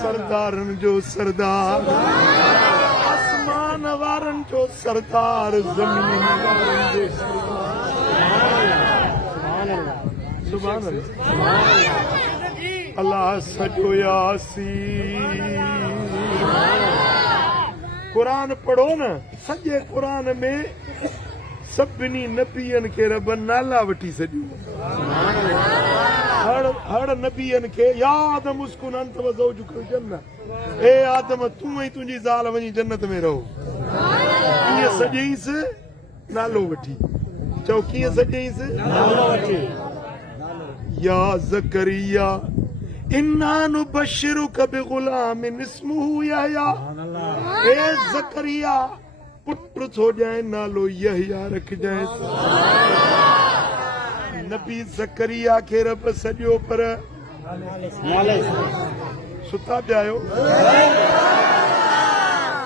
सरदारन जो सरदार, आसमान वारन जो सरदार, जमीन वारन जो सरदार। सुभान अल्लाह। अल्लाह सजो यासीन। कुरान पढ़ो न, सॼे कुरान में सभिनी नबियन खे रब नाला वठी छॾियो। हर नबियन खे या आदम उस्कुन अंत व ज़ौजुकल जन्नत, ए आदम तूं ऐं तुंहिंजी ज़ाल वञी जन्नत में रहो। कीअं सॼईंसि? नालो वठी। चओ कीअं सॼईंसि? नालो वठी। या ज़करिया इन्ना नुबश्शिरुक बिग़ुलामिन इस्मुहु यहया। ए ज़करिया पुत्र थो ॼाए, नालो यहया रखजांइसि। नबी ज़करिया खे रब सॼो पर सुता पिया आहियो।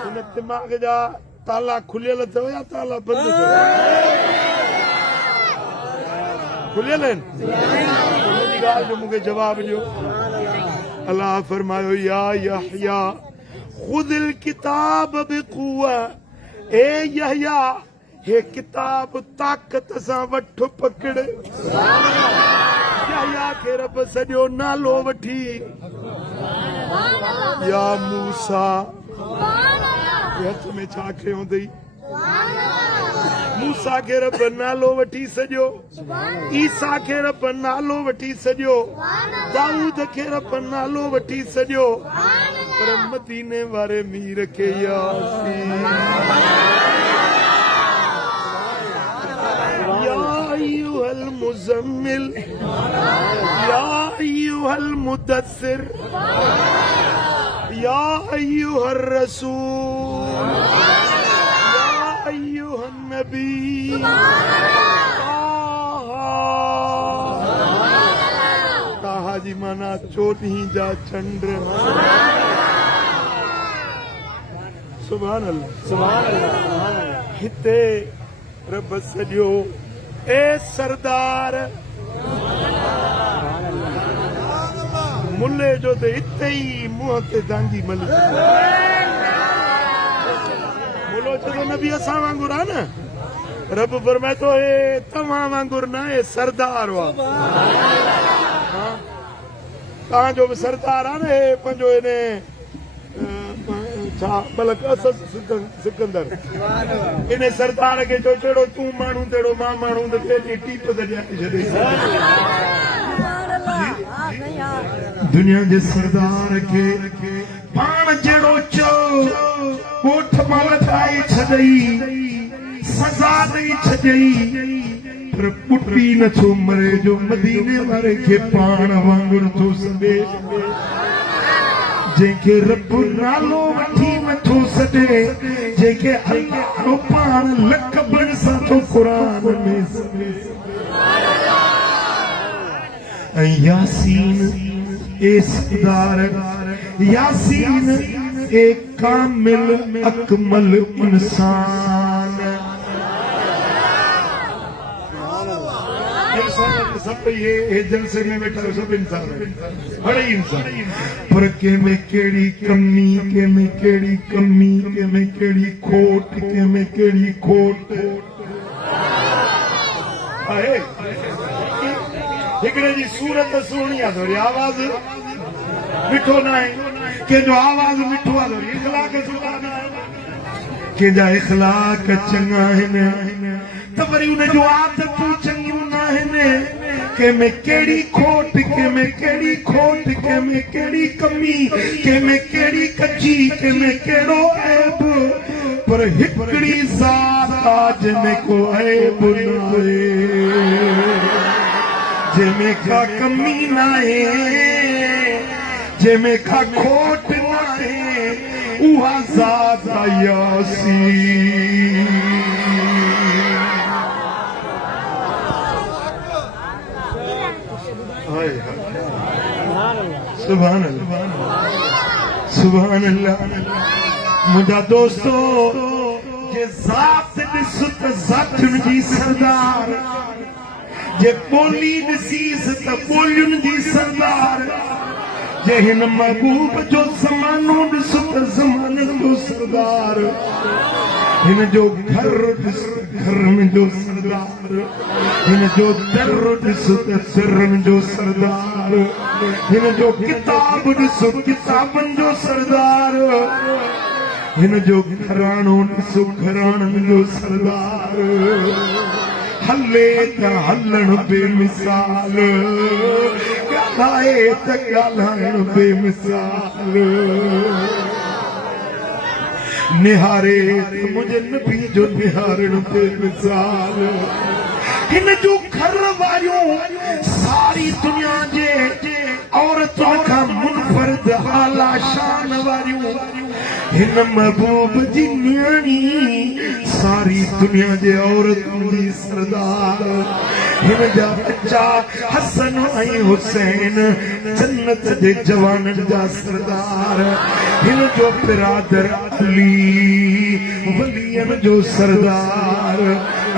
हिन दिमाग़ जा ताला खुलियल अथव या ताला बंदि अथव? खुलियल आहिनि? हिन ॻाल्हि जो मूंखे जवाबु ॾियो। अल्लाह फरमायो या यहया खुदिल किताब बिक़ुव्वा। ए यहया हे किताब ताक़त सां वठ पकड़। यहया खे रब सॼो नालो वठी। या मूसा, हथ में छा खयो अथई? मूसा खे रब नालो वठी सॼो। ईसा खे रब नालो वठी सॼो। दाऊद खे रब नालो वठी सॼो। पर मदीने वारे मीर खे यासीन। या अय्युहल मुज़म्मिल, या अय्युहल मुदस्सिर, या अय्युहर रसूल, या अय्युहन नबी। ताहा जी माना 14 जा चंद्र। सुभान अल्लाह, सुभान अल्लाह। हिते रब सॼो ए सरदार मुल्ले जो त हिते ई मुंहं ते दांगी मली। मुलो चयो नबी असां वांगुरु आहे न। रब फरमाए थो हे तव्हां वांगुरु न, हे सरदार हुआ। तव्हांजो बि सरदार आहे न, हे पंहिंजो हिन छा मलक असद सिकंदर। इन सरदार खे चयो चेड़ो तूं माण्हू तेड़ो मां माण्हू, त तेरी टीप त ॾियां छॾे। दुनिया जे सरदार खे पाण जहिड़ो चओ ॻोठ मां लथाए छॾई, सज़ा ॾेई छॾई, पर पुटी नथो मरे जो मदीने वारे खे पाण वांगुरु थो सॾे। जंहिंखे रब नालो वठी नथो सॾे, जंहिंखे अल्लाह पाण लक़बनि सां थो क़ुरान में सॾे। ऐं यासीन ए सरदार, यासीन ए कामिल अकमल इंसान। सब ये जलसे में बैठा सब इंसान, बड़े इंसान, पर के में केड़ी कमी, के में केड़ी कमी, के में केड़ी खोट, के में केड़ी खोट आहे। हिकिड़े जी सूरत सुहिणी आहे, थोरी आवाज़ मिठो न आहे। कंहिंजो आवाज़ मिठो आहे, थोरी इख़लाक़ सुठा न आहे। कंहिंजा इख़लाक़ चङा आहिनि, त वरी उनजो आदतूं चङियूं न आहिनि। कंहिंमें कहिड़ी खोट, कंहिंमें कहिड़ी खोट, कंहिंमें कहिड़ी कमी, कंहिंमें कहिड़ी कची, कंहिंमें कहिड़ो ऐब, पर हिकिड़ी ज़ात आहे जंहिंमें को ऐब न आहे, जंहिंमें का कमी न आहे, जंहिंमें का खोट न आहे, उहा ज़ात आहे यासीन। सुभान अल्लाह, सुभान अल्लाह। मुंहिंजा दोस्तो, जे ज़ात ॾिस त ज़ातुनि जी सरदार, जे ॿोली ॾिसीस त ॿोलियुनि जी सरदार, जे हिन महबूब जो ज़मानो ॾिसो त ज़माने जो सरदार हिन जो घर घरनि जो सरदार हिन जो दर ॾिसो त दरनि जो सरदार हिन जो किताब ॾिसो किताबनि जो सरदार हिन जो घराणो ॾिसो घराणनि जो सरदार हले त हलण बेमिसाल ॻाल्हाए त ॻाल्हाइण बेमिसाल निहारे मुझे नबी जो निहारण बेमिसाल हिन जो घर वारियूं सारी दुनिया जे औरतुनि खां मुनफरद आला शान वारियूं हिन महबूब जी नियाणी सारी दुनिया जे औरतुनि जी सरदार हिन जा बच्चा हसन ऐं हुसैन जन्नत जे जवाननि जा सरदार हिन जो बिरादर अली वलियनि जो सरदार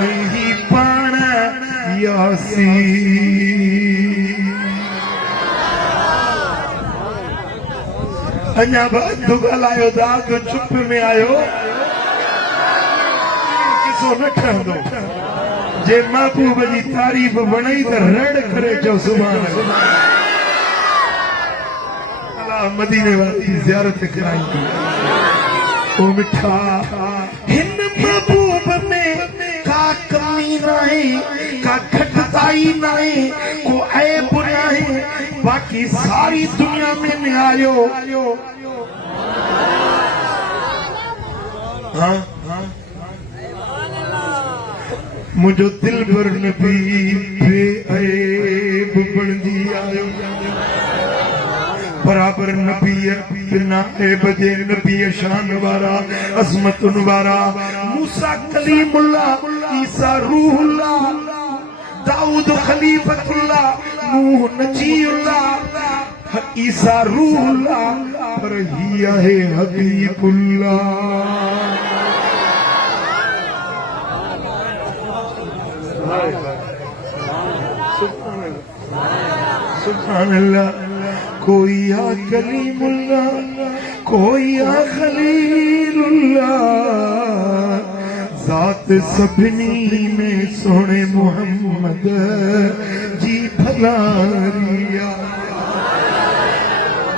ऐं ही पाण यासीन अञा बि अधु ॻाल्हायो था अधु चुप में आयो किसो न ठहंदो जे महबूब जी तारीफ़ वणई त रड़ करे चओ सुभाणे अल्लाह मदीने वारी ज़ियारत कराई ओ मिठा हिन महबूब में का कमी नाहे का घटिताई नाहे को ऐब नाहे बाकी सारी दुनिया में आयो हाँ मुझो दिल भर नबी बेऐब बणजी आयो बराबर नबी बिना ऐब जे नबी शान वारा अज़मतुन वारा मूसा कलीमुल्लाह ईसा रूहुल्लाह दाऊद खलीफतुल्लाह नूह नजीउल्लाह ईसा रूहुल्लाह पर ही आहे हबीबुल्लाह सुभान अल्लाह कोई या कलीमुल्लाह कोई या खलीलुल्लाह जात सभिनी में सोने मोहम्मद जी भलारिया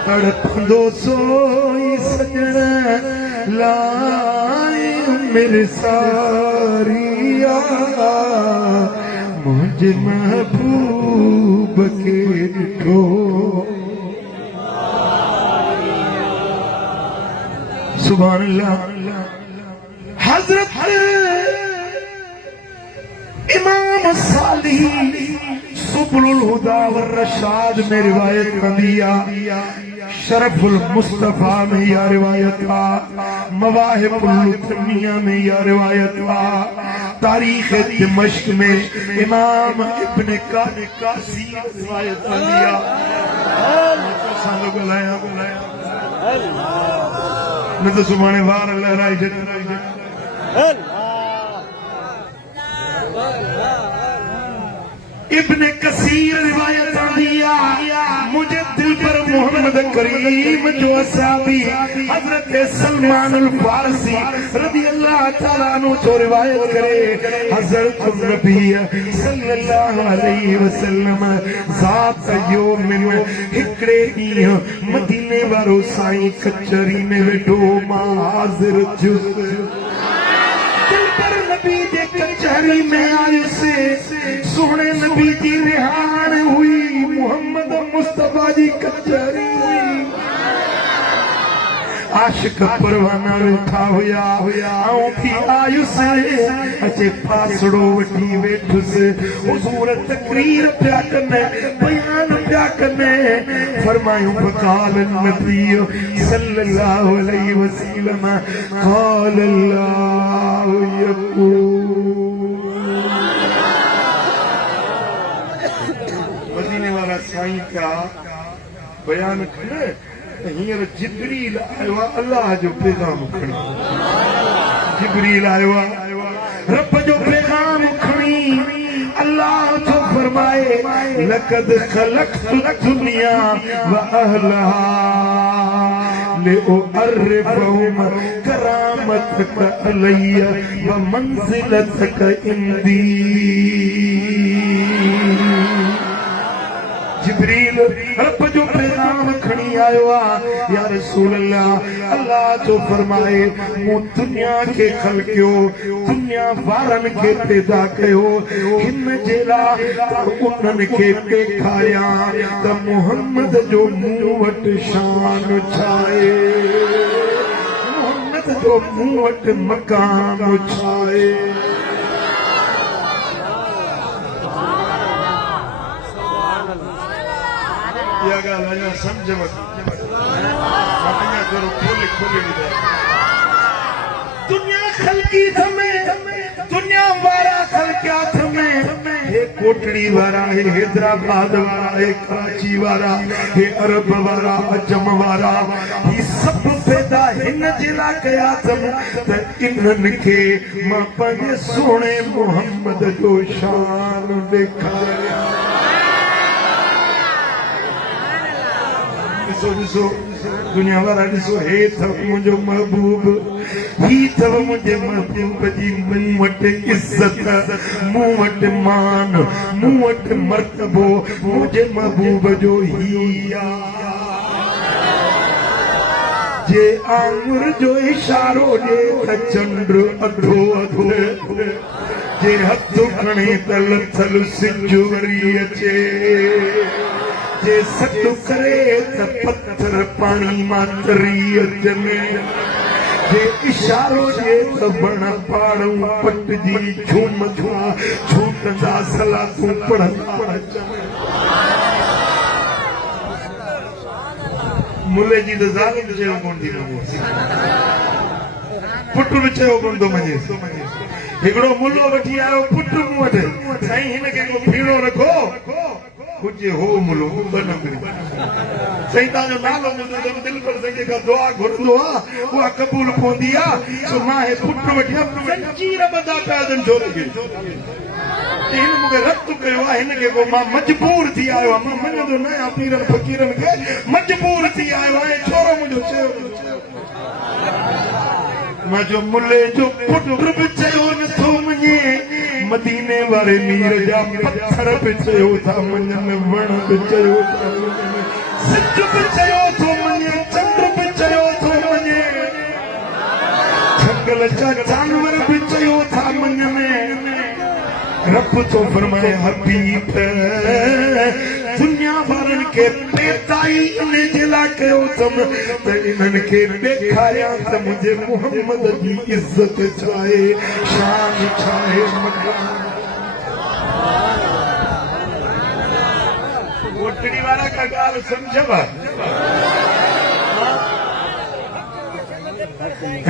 तड़पंदो सोई सजण लाए मेरे सारिया मुझे महबूब के ॾिठो सुभान अल्लाह हजरत इमाम साली सुबुल हुदा व रशाद में रिवायत कर दिया शरफुल मुस्तफा में यह रिवायत था मवाहिबुल दुनिया में यह रिवायत था तारीख दिमश्क में इमाम इब्ने कासी रिवायत कर दिया सालो गलाया न तो सुभाणे वार लहराई इब्ने कसीर रिवायत दिया मुझे दिल पर मोहम्मद करीम जो असाबी हजरत सलमान अल फारसी रज़ी अल्लाह तआला अन्हु जो रिवायत करे हजरत नबी सल्लल्लाहु अलैहि वसल्लम ज़ात यौमिन हिकड़े ॾींहुं मदीने वारो साईं कचहरी में वेठो मां हाज़िर थियुसि दिल पर नबी जे कचहरी में आयुसि सोहणे नबी जी रिहाण हुई मोहम्मद मुस्तफा जी कचहरी हुई आशिक परवाना वेठा हुया आऊं भी आयुसि अचे फासड़ो वठी वेठुसि हुज़ूर तकरीर पिया कनि बयान पिया कनि फरमायूं फ़क़ाल नबी सल्लल्लाहु अलैहि वसल्लम क़ाल अल्लाहु यक़ूल मदीने वाला साईं का बयान करे हींअर जिब्रील आयो आहे अल्लाह जो पैगाम खणी जिब्रील आयो आहे रब जो पैगाम खणी अल्लाह तो फरमाए लक़द ख़लक़तु दुनिया व अहलहा ले ओ अर्रफहुम करामतक अलैया व मंजिलतक इंदी। जिब्रील रब जो पैगाम खणी आयो आ या रसूल अल्लाह। अल्लाह तो फरमाए मु दुनिया के खलकियो दुनिया वारन के पैदा कयो हिन जेला उन्हन के देखाया त मोहम्मद जो मुंह वट शान छाए मोहम्मद जो मुंह वट मकाम छाए। या गाल समझ दुनिया खलकी थमे दुनिया वारा खलकिया थमे हे कोटड़ी वारा हे हैदराबाद वारा हे कराची वारा हे अरब वारा अजम वारा ये सब पैदा हिन जिला कया थम त इन्हन के मां पंहिंजे सोने मोहम्मद जो शान ॾेखारिया। ॾिसो दुनिया वारा ॾिसो हे अथव मुंहिंजो महबूब ही अथव मुंहिंजे महबूब जी मूं वटि इज़त मूं वटि मान मूं वटि मर्तबो मुंहिंजे महबूब जो ही जे आंगुर जो इशारो ॾे त चंड अधो अधु जे हथ खणे त लथल सिज वरी अचे जे सॾु करे त पत्थर पाणी मां तरी अचनि जे इशारो ॾे त वण पाड़ूं पटजी झूम झूम छूटंदा सलातूं पढ़ंदा अचनि। मुले जी त ज़ालिम चयो कोन थी पुट बि चयो कोन थो मञे। हिकिड़ो मुलो वठी आयो पुट मूं वटि साईं हिनखे को फीणो रखो कुछ हो मुलो साईं तव्हांजो नालो ॿुधो त दिलि पर साईं जेका दुआ घुरंदो आहे उहा क़बूल पवंदी आहे। सो मां हे पुट वठी संजीर ॿधा पिया अथनि छो लॻे हिन मूंखे रब्त कयो आहे हिनखे को मां मजबूर थी आयो आहियां। मां मञंदो न आहियां पीरनि फ़क़ीरनि खे मजबूर थी आयो आहियां छोरो मुंहिंजो चयो मां जो मुले जो पुट बि चयो नथो मञे मदीने वारे मीर जा पत्थर बि चयो था मञनि वण बि चयो था मञनि सिज बि चयो थो मञे चंड बि चयो थो मञे जंगल जा जानवर बि चयो था मञनि। रब तो फरमाए हबीब दुनिया वारनि खे पैदाई इन जे लाइ कयो अथमि त इन्हनि खे ॾेखारियां त मुंहिंजे मोहम्मद जी इज़त छा आहे शान छा आहे मकान। कोटड़ी वारा का ॻाल्हि सम्झव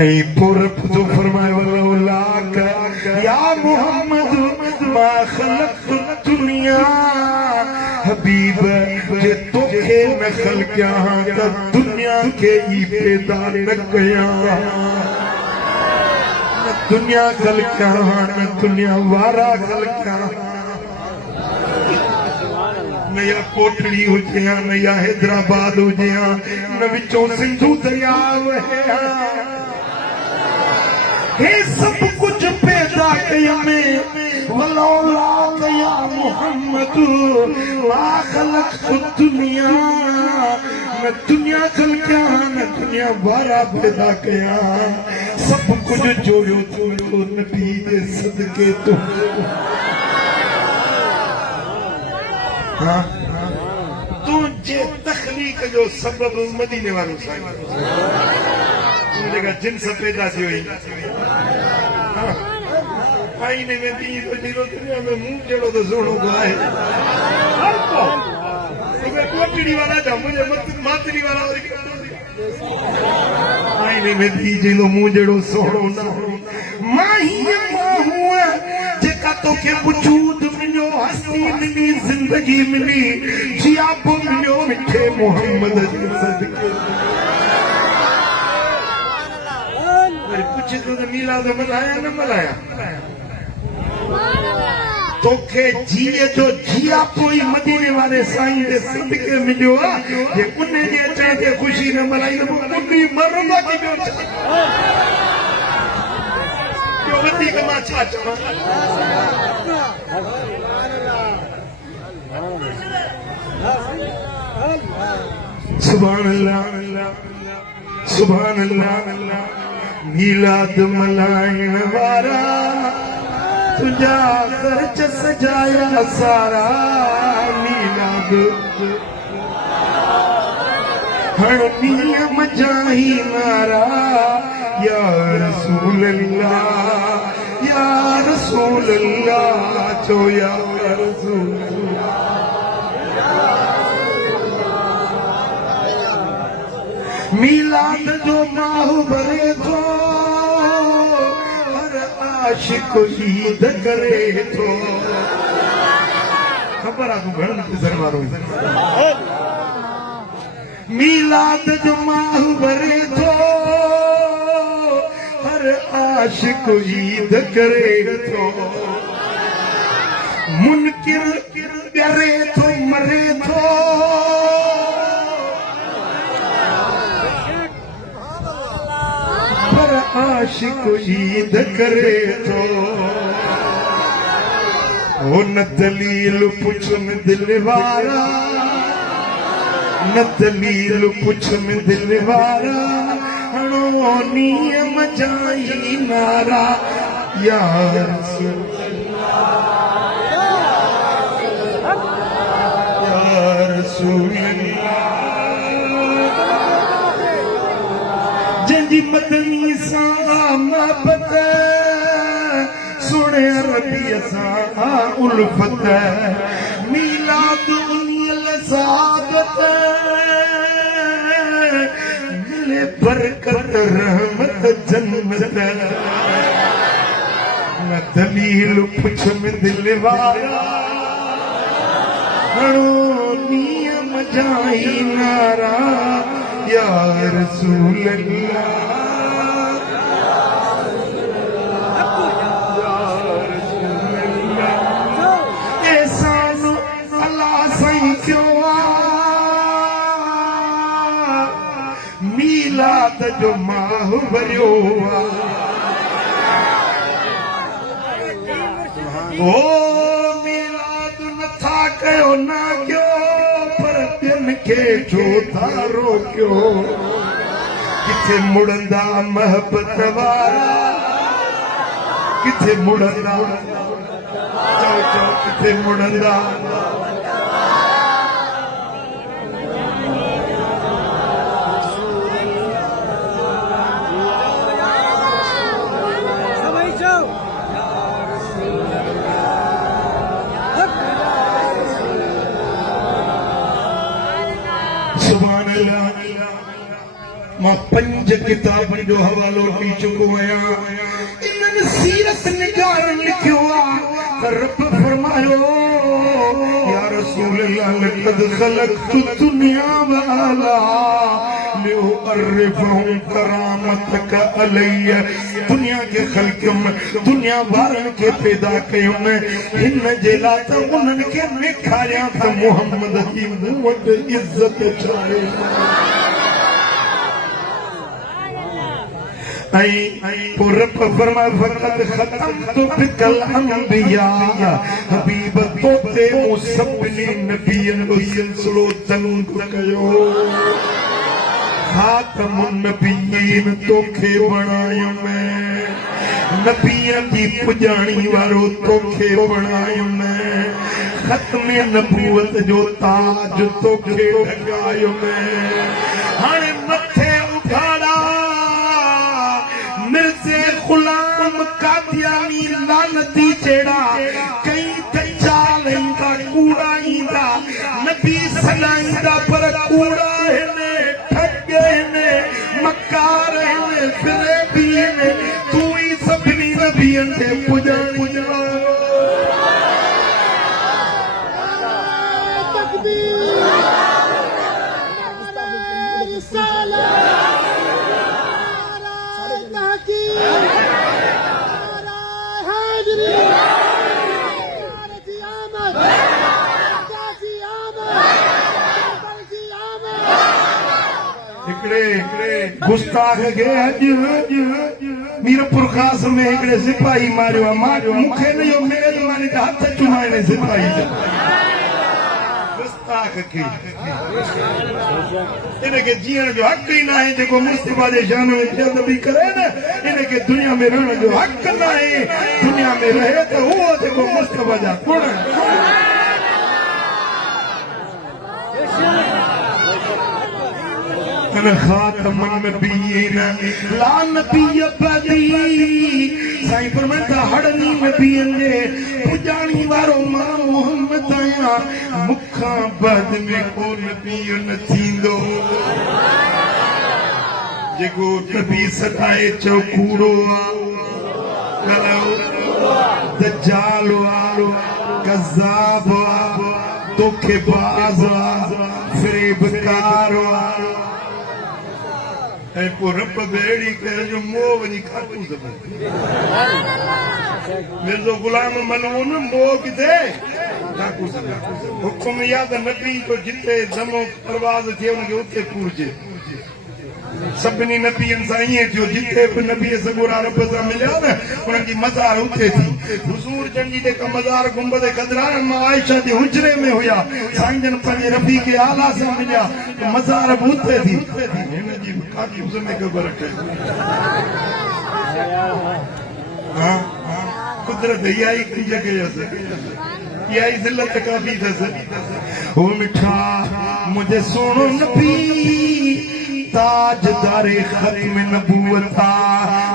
ऐं पोइ रब तो फरमाए वलौलाक या मोहम्मद मा ख़लक़्तु दुनिया हबीब जे तोखे न ख़लक़िया त दुनिया खे ई पैदा न कया न दुनिया ख़लक़िया न दुनिया वारा ख़लक़िया न या कोटड़ी हुजे न या हैदराबाद हुजे न विचों सिंधु दरिया वहे हे सब कुछ पैदा कया में वलौला या मोहम्मद मा ख़लक़्तु दुनिया न दुनिया ख़लक़िया न दुनिया वारा पैदा कया सब कुछ जोड़ियो तो नबी दे सदके तो हाँ तुझे तखलीक जो सबब मदीने वालों तुझे जिन्स पैदा थी हुई आईने में दी तो जीरो दुनिया में मुंह जड़ो तो सोनो को है तो कोटड़ी वाला था मुझे मातरी वाला आईने में दी जिलो मुंह जड़ो सोनो ना माही हुआ जेका तो के वजूद मिलो हस्ती मिली जिंदगी मिली जियाब मिलो मिठे मोहम्मद जी सदके कुछ तो मिला तो मनाया न मनाया तोखे जिए जो जिया कोई मदीने वाले साईं दे सदके मिलियो जे उन्हें जे अचण ते खुशी न मनाई तो उन्हीं मरंदा की ॿियो छा ॿियो वधीक मां छा चवां सुभान अल्लाह सुभान अल्लाह मीलाद मल्हाइण वारा तुझा ख़र्च सजाया सारा मीलाद हर नियम जाही नारा या रसूल अल्लाह चो या रसूल मीलाद जो माहू भरे थो हर आशिक ईद करे थो खबर आहे तूं घणो नज़र वारो मीलाद जो माहू भरे थो हर आशिक ईद करे थो मुनकिर करे थो मरे थो आशिक ईद करे थो ओ न दलील पुछन दिल वारा न दलील पुछन दिल वारा हणो नियम जाई नारा या रसूल जंहिंजी मदनी सां महबत सुणे रबीअ सां उल्फत मीलाद उनियल सादत मिले बरकत रहमत जन्नत न दलील पुछन दिल वारा हणो नियम जाई नारा या रसूल अल्लाह एहसान अल्लाह सही क्यों मीलाद जो माह भरियो ओ मीलाद नथा कयो ना क्यों के जो तारो क्यों किथे मुड़ंदा महबत वारा किथे मुड़ंदा चो किथे मुड़ंदा मां 5 किताबनि जो हवालो ॾेई चुको आहियां इन्हनि सीरत निगारनि लिखियो आहे रब फरमायो या रसूल अल्लाह लक़द ख़लक़तु दुनिया वाला लिउअर्रिफहुम करामतक अलैया दुनिया के ख़ल्क़ुम दुनिया वारनि खे पैदा कयुमि हिन जे लाइ त उन्हनि खे ॾेखारियां त मुहम्मद जी मूं वटि इज़त छा आहे रब फरमाए फक़त ख़तमतु बिकल अंबिया हबीब तोते मूं सभिनी नबियनि जो सिलसिलो तंग कयो ख़ातमुन नबिय्यीन तोखे बणायुमि नबियनि जी पुॼाणी वारो तोखे बणायुमि ख़त्म नबूवत जो ताज तोखे लॻायुमि हाणे मथे उघाड़ा मिर्ज़े गुलाम कादियानी लानती जेड़ा कई दज्जाल इंदा कूड़ा इंदा नबी सलाइंदा पर कूड़ा है ठगे ने मकार है फिरेबी ने तू ही सभिनी नबियन ते पुजानी गुस्ताख के अज मीरपुर खास में हिकिड़े सिपाही मारियो मूंखे न इहो मेरे ज़माने जा हथ चुमाइने सिपाही जा गुस्ताख के इनके जीअण जो हक़ ही न आहे जेको मुस्तफा जे शान में बेअदबी करे न इनके दुनिया में रहण जो हक़ न आहे दुनिया में रहे त उहो जेको मुस्तफा जा गुण खातमन नबीयीन ला नबी बदी साईं फरमाता हड़नी नबीयन जे पुजाणी वारो मां मोहम्मद आया मुखा बाद में को नबी न थींदो जेको नबी सताए चौकूड़ो कलो दज्जाल कज़्ज़ाब धोखेबाज फरेबकार ऐं पोइ रब बेड़ी करे जो मोह वञी खातू मिर्ज़ो गुलाम मलून मोह किथे खातू हुकुम याद नबी जो जिते दमो परवाज़ थिए उनखे उते पूरजे सभिनी नबीअनि सां ईअं थियो जिते बि नबीअ सगोरा रब सां मिलिया न उन्हनि जी मज़ार उते थी हुज़ूर जन जी जेका मज़ार गुंबद क़दरान मां आयशा जे हुजरे में हुया साईं जन पंहिंजे रफ़ीक़ आला सां मिलिया त मज़ार बि उते थी हिन जी काफ़ी उज़मे ख़बर हा कुदरत इहा ई कुझ कयसि इहा ई ज़िलत काफ़ी अथसि हो मिठा मुंहिंजे सोणो नबी ताजदारे खत्म नबूवता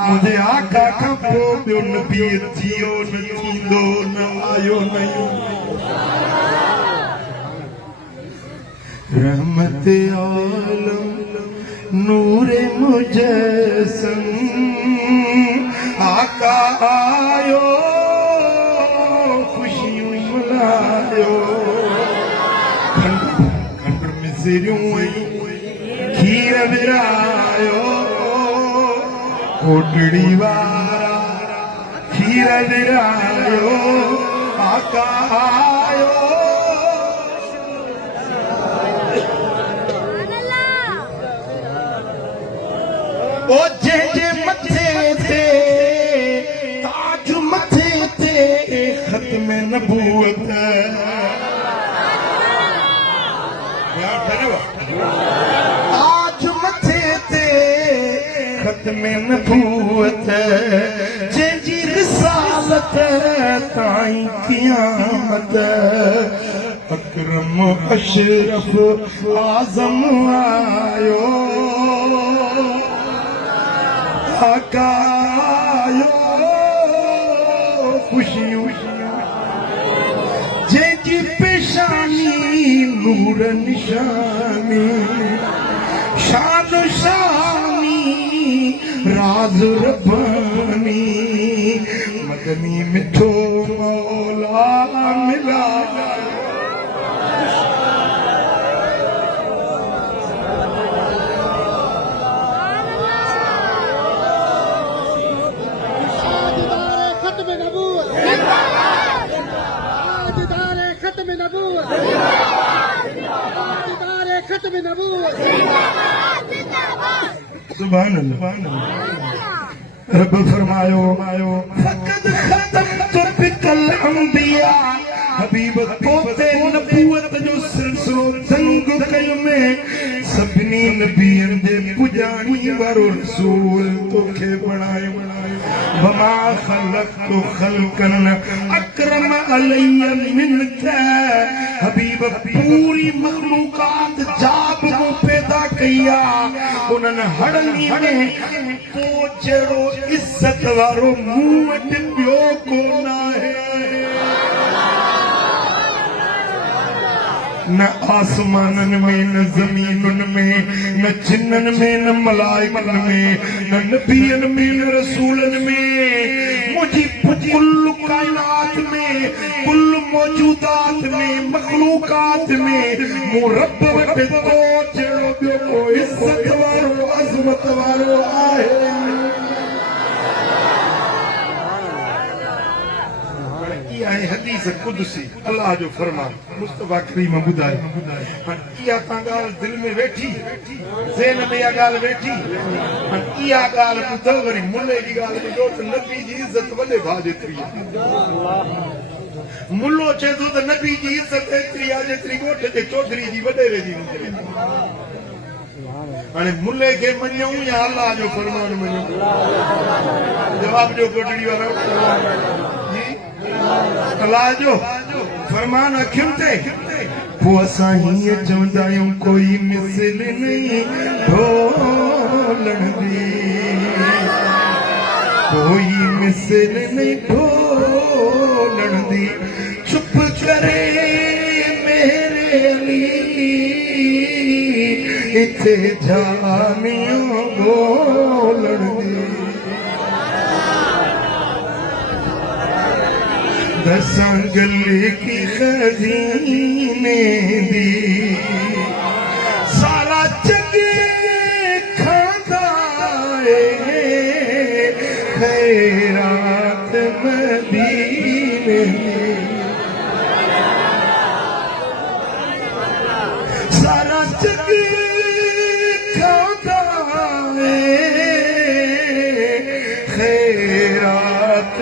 मुझे आका का पोइ नबी थियो न थींदो न आयो न रहमत आलम नूरे मुजस्सम आका आयो खुशियों मनायो खंड में सिरियों खीर विरायो कोटड़ी वारा खीर विरायो आका आयो ओ जे मथे ते ताज मथे ते खत्म नबूवत खत्म नबूवत जंहिंजी रिसालत ताईं क़यामत अकरम अशरफ आज़म आयो आका आयो खुशियूं जंहिंजी पेशानी नूर निशानी शान शानी राज रब्बानी मदनी मिठो मौला मिला सुभान अल्लाह रब फरमायो फकद खतमतु बिकल अंबिया हबीब तोते नबूवत जो सिलसिलो दंग कयो में सभिनी नबियन जे पुजाणी वारो रसूल तोखे बणायो वमा खलक़तु खल्कन अकरम अलैया मिनका हबीब पूरी मखलूकात जाब को पैदा किया उन्हनि हड़नी में तो जहिड़ो इज्जत वारो मूं वटि ॿियो कोन आहे न आसमानन में न जमीनन में न जिन्नन में न मलाइकन में न नबियन में न रसूलन में मुझी कुल कायनात में कुल मौजूदात में मखलूकात में मु रब वटि तो जहिड़ो ॿियो को इज्जत वारो अज़मत वारो आहे हदीस हदीस कुदसी अल्लाह जो फरमान मुस्तफा करीम बुधाए इहा गाल दिल में वेठी ज़हन में इहा गाल वेठी इहा गाल ॿुधो वरी मुल्ले जी गाल ॿुधो त नबी जी इज़त वॾे भाउ जेतिरी आहे मुल्लो चए थो त नबी जी इज़त एतिरी आहे जेतिरी ॻोठ जे चौधरी जी वॾेरे जी हूंदी हाणे मुल्ले खे मञूं या अल्लाह जो फरमान मञूं जवाब जो कोटड़ी वारो अल्लाह जो फरमान अखियुनि ते पोइ असां हीअं चवंदा आहियूं कोई मिसल नहीं ढोलण दी कोई मिसल नहीं ढोलण दी चुप करे मेरे अली इथे जानियो बोलण दी दसां गले की खजीने दी सारा चंगे खांदा है खैरात मदीने सारा चंगे खांदा है खैरात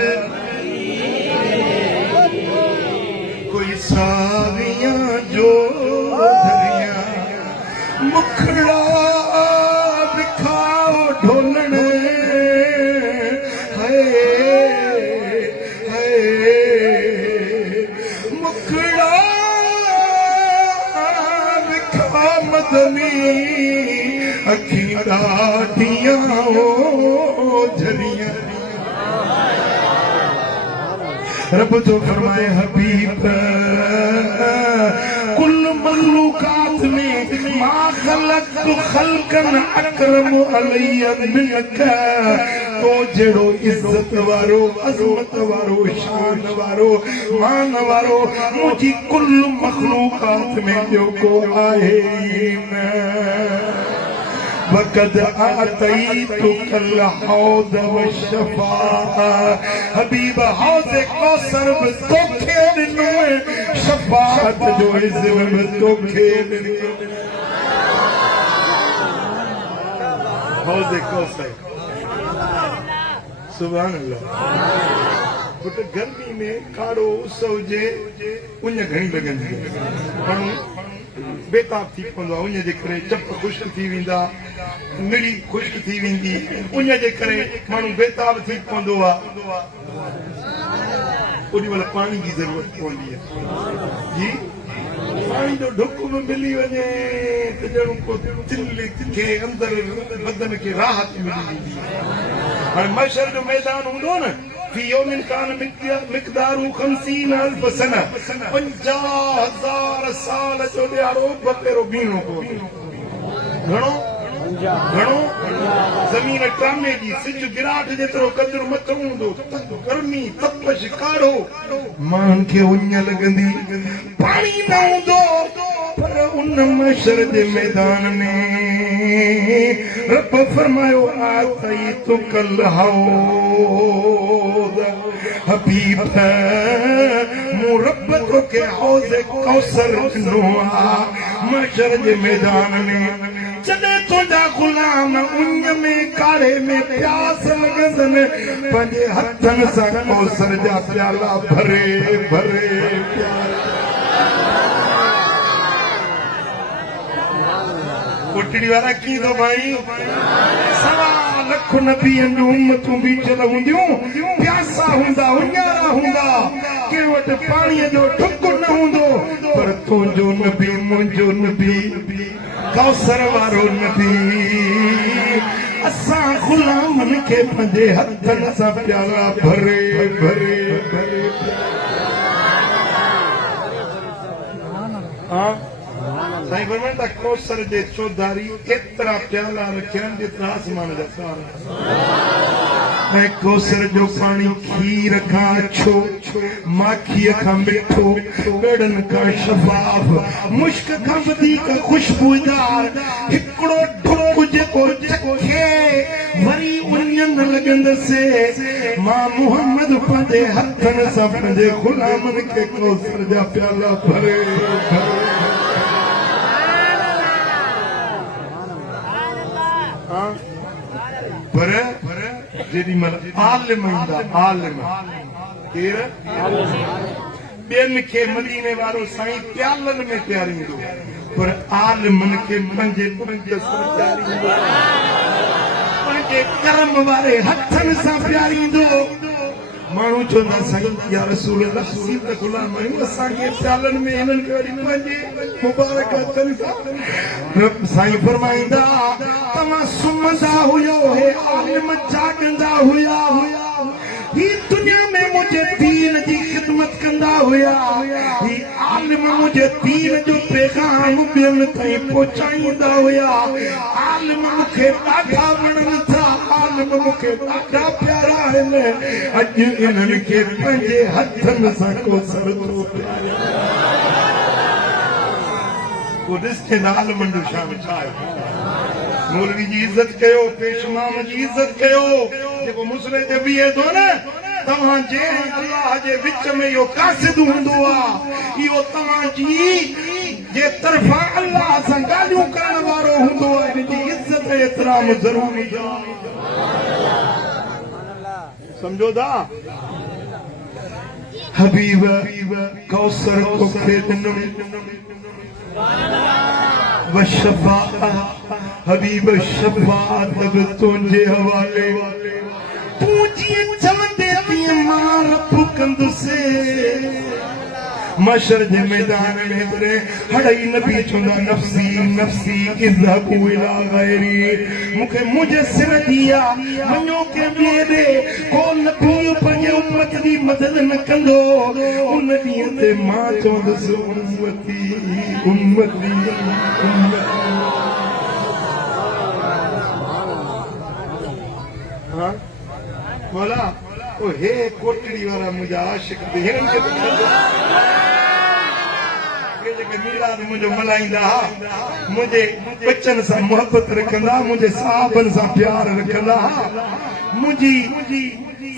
सावियां जो धरिया मुखड़ा दिखाओ ढोलण है मुखड़ा दिखा मदनी अखी ॾाढियां झरिया रब तो फरमाए हबीब कुल मखलूकात में मा खलक़तु खल्कन अकरम अलैया मिनक तो जड़ो इज्जत वारो अजमत वारो शान वारो मान वारो मुझी कुल मखलूकात में जो को आए न वक़द आतैतुकल हौद वशफा हबीब हौज़ कौसर में तोखे ॾिनो शफाअत जो इज़्म में तोखे ॾिनो हौज़ कौसर सुभान अल्लाह पुट गर्मी में काड़ो उस हुजे उन घणी लॻंदी माण्हू बेताब थी पवंदो आहे उन जे करे चप ख़ुश्क थी वेंदा मिड़ी ख़ुश्क थी वेंदी उन जे करे माण्हू बेताब थी पवंदो आहे ओॾी महिल पाणी जी ज़रूरत पवंदी आहे जी पाणी जो ढुक बि मिली वञे त ॼणो को दिलि खे अंदरि बदन खे राहत मिली वेंदी हाणे मशर जो मैदान हूंदो न फी यौमिन कान मिक़दारु 50,000 सना 50,000 साल जो ॾियारो बपेरो बीहणो पवंदो घणो घणो ज़मीन टामे जी सिज गिराट जेतिरो कदुरु मथो हूंदो गर्मी तपश काढ़ो माण्हुनि खे उञ लॻंदी पाणी न हूंदो पर उन मशर जे मैदान में रब फरमायो आतैतुकल हौज़ हबीब मूं रब तोखे हौज़ कौसर ॾिनो आहे मशर जे मैदान में जॾहिं तुंहिंजा गुलाम उञ में काढ़े में प्यास लॻंदनि पंहिंजे हथनि सां कौसर जा प्याला भरे भरे कोटड़ी वारा की दो भाई 1.25 लख नबियनि जूं उम्मतूं बीठल हूंदियूं प्यासा हूंदा उञारा हूंदा कंहिं वटि पाणीअ जो ढुक न हूंदो पर तुंहिंजो नबी मुंहिंजो नबी कौसर वारो नबी असां गुलामनि खे पंहिंजे हथनि सां प्याला भरे भरे भरे साईं फरमाइनि था कौसर जे चौधारी एतिरा प्याला रखिया जेतिरा आसमान जा तारा ऐं कौसर जो पाणी खीर खां अछो माखीअ खां मिठो ॻड़नि खां शफ़ाफ़ मुश्क खां वधीक ख़ुशबूदार हिकिड़ो ढुक जेको चखे वरी उञ न लॻंदसि मां मोहम्मद पंहिंजे हथनि सां पंहिंजे गुलामनि खे कौसर जा प्याला भरे पर जेॾी महिल आलिम ईंदा आलिम केर ॿियनि खे मदीने वारो साईं प्यालनि में प्यारींदो पर आलिमनि खे पंहिंजे पंहिंजे कर्म वारे हथनि सां प्यारींदो माण्हू चवंदा साईं या रसूल अल्लाह असीं त गुलाम आहियूं असांखे प्यालनि में हिननि खे वरी पंहिंजे मुबारक हथनि सां साईं फरमाईंदा तव्हां सुम्हंदा हुयो हे आलिम जाॻंदा हुया ही दुनिया में मुझे दीन जी खिदमत कंदा हुया ही आलिम मुझे दीन जो पैगाम ॿियनि ताईं पहुचाईंदा हुया आलिम मूंखे ॾाढा वणनि था आलिम मूंखे ॾाढा प्यारा आहिनि अॼु इन्हनि खे पंहिंजे हथनि सां कोसर थो को ॾिस आलिमनि जो शान छा आहे मौलवी जी इज्जत कयो पेशमाम जी इज्जत कयो जेको मुसले ते बीहे थो न तव्हां जे अल्लाह जे विच में इहो कासिद हूंदो आहे इहो तव्हांजी जे तरफ़ां अल्लाह सां ॻाल्हियूं करण वारो हूंदो आहे हिन जी इज्जत एतिराम ज़रूरी सम्झो था हबीब कौसर तोखे ॾिनमि वशफा हबीब शफाअत बि तुंहिंजे हवाले तूं जीअं चवंदे तीअं मां रब कंदुसि मशर जे मैदान में तेरे हड़ई नबी चवंदा नफ़्सी नफ़्सी इज़हबू इला गैरी मूंखे मुंहिंजे सिर दिया वञो के ॿिए ॾे को नबी पंहिंजे उम्मत जी मदद न कंदो उन ॾींहं ते मां चवंदुसि उम्मती उम्मती मौला ओ हे कोटड़ी वाला मुझे आशिक हिननि खे जेके मीराद मुंहिंजो मल्हाईंदा मुंहिंजे बचनि सां मोहबत रखंदा मुंहिंजे साहबनि सां प्यार रखंदा मुंहिंजी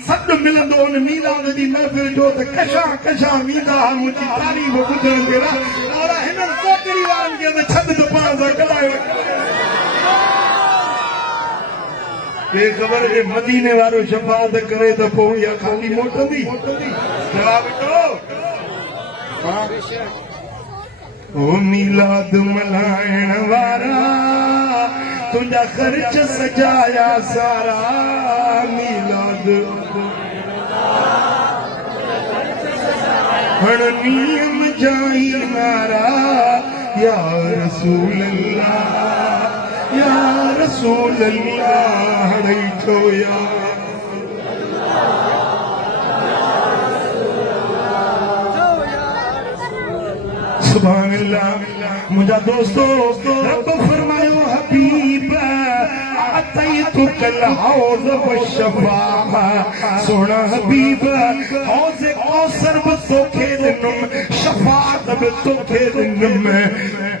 सॾु मिलंदो उन मीराद जी महफ़िल जो त कशा कशा वेंदा मुंहिंजी तारीफ़ ॿुधण जे लाइ हिननि कोटड़ी वारनि खे त छॾ त पाण सां ॻाल्हायो के ख़बर जे मदीने वारो शफाअत करे त पोइ इहा खाली मोटंदी जवाब ॾियो ओ मीलाद मल्हाइण वारा तुंहिंजा ख़र्च सजाया सारा मीलाद हण नियम जाई नारा या रसूल अल्लाह या रसूल अल्लाह हड़ई थो या सुभान अल्लाह मुंहिंजा दोस्तो रब फरमायो हबीब अतैतुकल हौज़ वशफा सोना हबीब हौज़ कौसर बि तोखे ॾिनुमि शफाअत बि तोखे ॾिनुमि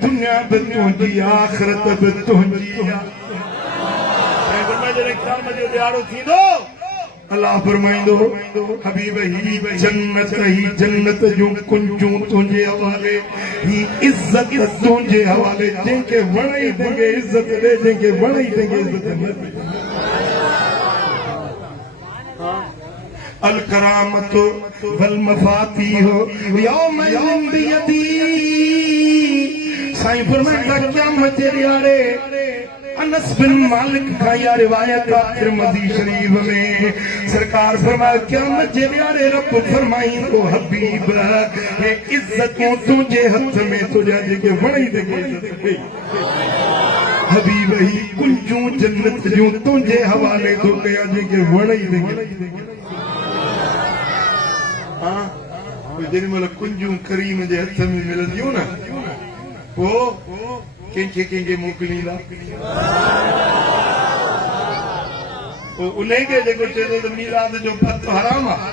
दुनिया बि तुंहिंजी आख़िरत बि तुंहिंजी जो ॾियारो थींदो अल्लाह फरमाईंदो हबीब ही जन्नत ही जन्नत जूं कुंजूं तुंहिंजे हवाले ही इज्जत तुंहिंजे हवाले जंहिंखे वणे तंहिंखे इज्जत ॾे जंहिंखे वणे तंहिंखे इज्जत न ॾे अल करामत वल मफातीह यौम बियदी साईं फरमाईंदा क़यामत जे ॾियारे अनस बिन मालिक का या रिवायत तिरमिज़ी शरीफ में सरकार फरमाया क़यामत जे ॾियारे रब फरमाईंदो हबीब हे इज्जतूं तुंहिंजे हथ में तुंहिंजा जेके वणे तंहिंखे इज्जत ॾे हबीब ही कुंजूं जन्नत जूं तुंहिंजे हवाले थो कया जेके वणे तंहिंखे जेॾी महिल कुंजूं करीम जे हथ में मिलंदियूं न पोइ कंहिंखे कंहिंखे मोकिलींदा उनखे जेको चए थो त मीराद जो फत हराम आहे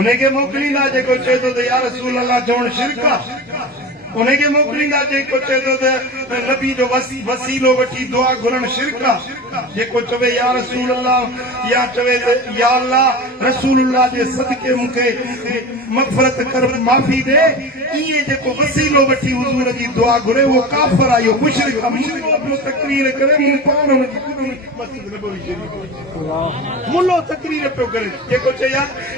उनखे मोकिलींदा जेको चए थो त या रसूल अल्लाह चवणु शिरक आहे उन्हें के मोकलींदा जेको चए थो त नबी जो वसीलो वठी दुआ घुरण शिरक आहे जेको चवे या रसूल अल्लाह या चवे या अल्लाह रसूलुल्लाह जे सदके मूंखे मग़फ़रत कर माफ़ी दे इहे जेको वसीलो वठी हुज़ूर जी दुआ घुरे वो काफ़िर आहे इहो मुशरिक आहे मुल्लो पियो तकरीर करे मूं पाण मुल्लो तकरीर पियो करे जेको चए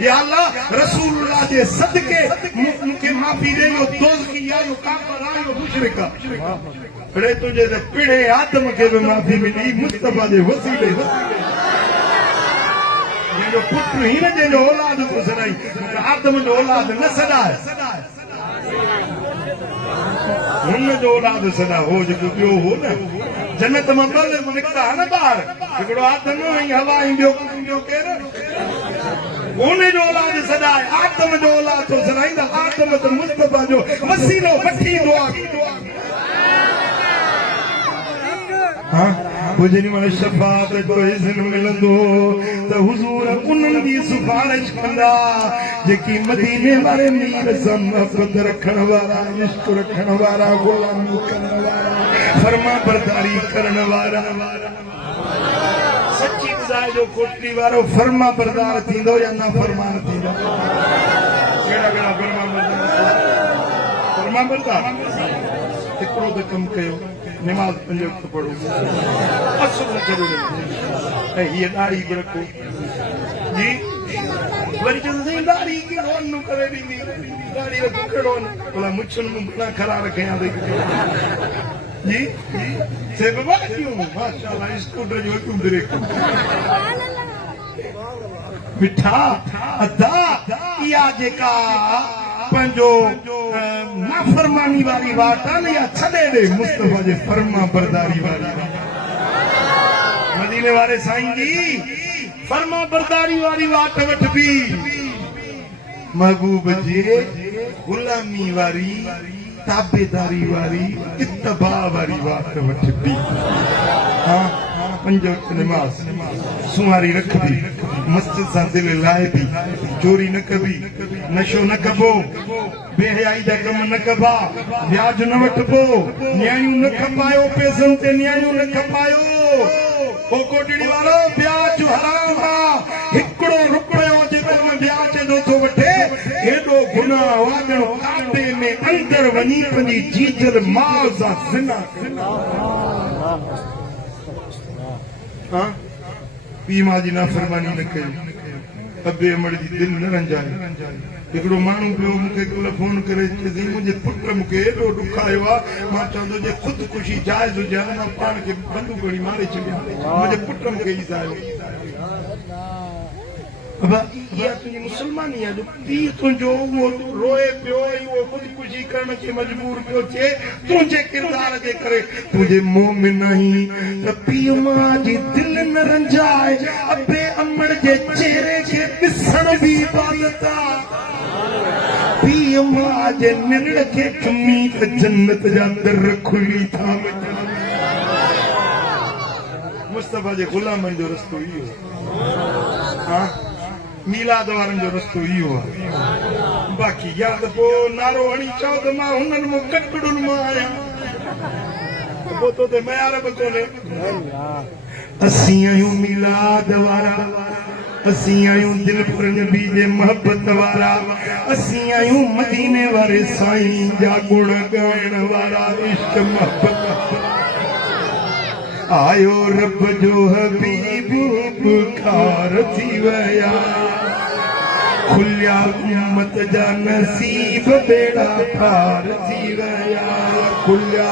या अल्लाह रसूलुल्लाह जे सदके मूंखे माफ़ी दे इहो दोज़खी आहे इहो काफ़िर आहे इहो मुशरिक आहे अड़े तुझे तो पिड़े आदम के भी माफी मिली मुस्तफा जे वसीले जो पुत्र ही न जो औलाद को सदाई आदम जो औलाद न सदाए हुन जो औलाद सदा हो जो पियो हो न जन्नत में बल निकता है न बाहर हिकिड़ो आदम ऐं हवा ऐं ॿियो केरु हुन जो औलाद सदाए आदम जो औलाद तो सदाईंदा आदम तो मुस्तफा जो वसीलो वठी दुआ हुजनी मन शफात जो इज़्न मिलंदो त हुजूर उन्हनि जी सिफारिश कंदा जेकी मदीने वारे मीर सां मोहब्बत रखण वारा इश्क रखण वारा गुलामी करण वारा फर्मा बरदारी करण वारा सच्ची ॿुधाए जो कोटली वारो फर्मा बरदार थींदो या ना फरमान थींदो कहिड़ा कहिड़ा फर्मा बरदार हिकिड़ो त कमु कयो नमाज पंज वक्त पढ़ो असुर जरूर है ये दाढ़ी भी रखो जी वरी जल्दी दाढ़ी की रोन नु करे दी दाढ़ी रखो करो बोला मुछन में बड़ा खरा रखे आ देख जी से बाबा क्यों माशाल्लाह स्कूटर जो क्यों ब्रेक मिठा अदा किया जेका पंजो नाफरमानी वाली बात है या छड़े दे मुस्तफा जे फर्मा बरदारी वाली मदीने वाले साईं जी फर्मा बरदारी वाली बात वठ भी महबूब जे गुलामी वाली ताबेदारी वाली इत्तबा वाली बात वठ भी हाँ पंज वक्त नमाज सुमारी रख भी मस्जिद सा दिल लाए भी चोरी न कबी नशो न कबो बेहयाई जा कम न कबा ब्याज न वठबो न्यायूं न खपायो पैसनि ते न्यायूं न खपायो ओ कोटड़ी वारो ब्याज हराम आहे हिकिड़ो रुपयो जेको न ब्याज जो थो वठे एॾो गुनाह वाॻणो काबे में अंदर वञी पंहिंजी जीजल माउ सां ज़िना हाँ पी मां जी नाफरमानी न कई अबे अमड़ जी दिल न रंजाए हिकिड़ो माण्हू पियो मूंखे कल्ह फोन करे चई मुंहिंजे पुट मूंखे एॾो ॾुखायो आहे मां चवंदो जे ख़ुदि जाइज़ हुजे हाणे मां पाण खे बंदूक खणी मारे छॾियां मुंहिंजे पुट मूंखे ईज़ायो इहा तुंहिंजी मुसलमानी आहे जो पीउ तुंहिंजो उहो रोए पियो उहो ख़ुदकुशी करण खे मजबूर पियो थिए तुंहिंजे किरदार जे करे तुंहिंजे मोमिन आहीं त पीउ मां जी दिल न रंजाए अबे अमड़ जे चेहरे खे ॾिसण बि इबादत आहे पीउ मां जे निड़ खे चुमी त जन्नत जा दर खुली था वञनि मुस्तफा जे गुलामनि जो रस्तो इहो हा मीलाद वारनि जो रस्तो इहो आहे बाक़ी या त पोइ नारो हणी चओ त मां हुननि मां कटड़ुनि मां आहियां पोइ तो ते मयार बि कोन्हे असीं आहियूं मीलाद वारा असीं आहियूं दिल पर नबी जे मोहब्बत वारा असीं आहियूं मदीने वारे साईं जा गुण ॻाइण वारा इश्क मोहब्बत आयो रब जो हबीब बुखार थी वया खुलिया उम्मत जा नसीब बेड़ा पार थी वया खुलिया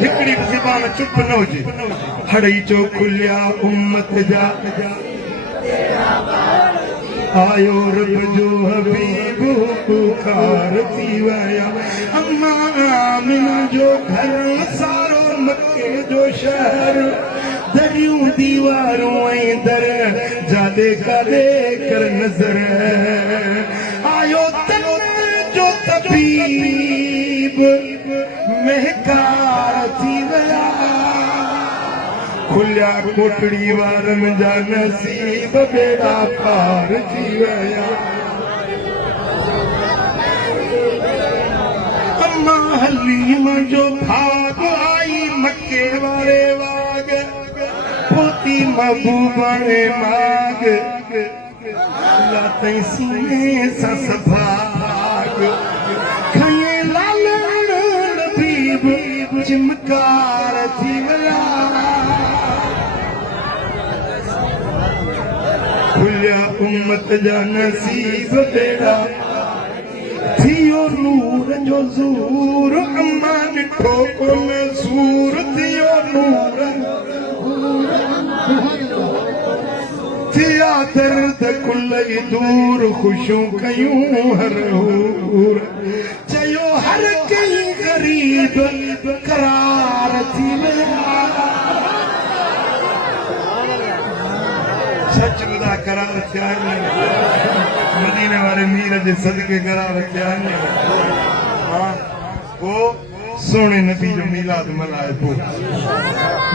हिकड़ी भी ज़बान चुप न हुजे हड़ई चो खुलिया उम्मत जा आयो रब जो हबीब बुखार थी वया अम्मा आमिना जो घर सारो मक्के जो शहर दरियूं दीवारूं ऐं दर जादे कादे कर नजर आयो तन जो तबीब महकार थी वया खुलिया कोटड़ी वारनि जा नसीब बेड़ा पार थी वया हलीम जो भाग आई मक्के वाले वाग पोती महबूबे माग लाते सीने सस भाग खये लाल नबीब चिमकार थी वया खुलिया उम्मत जा नसीब बेड़ा थियो नूर जो ज़ूर अम्मा ॾिठो कोन सूर थियो नूर थिया दर्द कुल दूर ख़ुशियूं कयूं हर हूर चयो हर कंहिं ग़रीब करार थी विया सच ॿुधा करार थिया आहिनि मदीने वारे मीर जे सदके करार थिया आहिनि हाँ पोइ सोने नबी जो मीलाद मल्हाए पोइ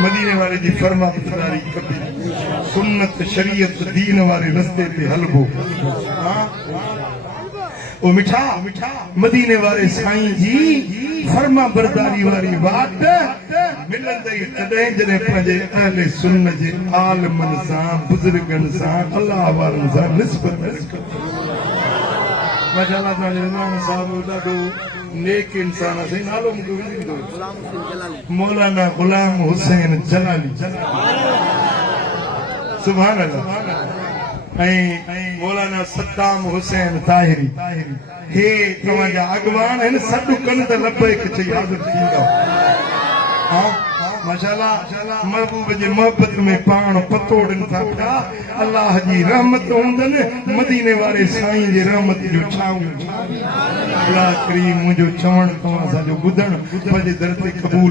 मदीने वारे जी फरमाबरदारी कबी सुन्नत शरीयत दीन वारे रस्ते ते हलबो हाँ ओ मिठा मदीने वारे साईं जी फरमा बरदारी वारी बात मिलंदई तॾहिं जॾहिं पंहिंजे अहले सुन्नत जे आलमन सां बुज़ुर्गनि सां अल्लाह वारनि सां निस्बत माशाअल्लाह तव्हांजो इमाम साहिब ॾाढो नेक इंसान आहे नालो मूंखे विझी ॾियो मौलाना गुलाम हुसैन जलाली सुभान अल्लाह ऐं मौलाना सद्दाम हुसैन ताहिरी हे तव्हांजा अॻवान आहिनि सॾु कनि त लबैक चई हाज़िर थींदा हाँ माशाअल्लाह महबूब जे मोहब्बत में पाण पतोड़नि था पिया अल्लाह जी रहमत हूंदनि मदीने वारे साईं जे रहमत जो छाऊं अल्लाह करीम मुंहिंजो चवणु तव्हां सां जो ॿुधणु पंहिंजे दर ते क़बूल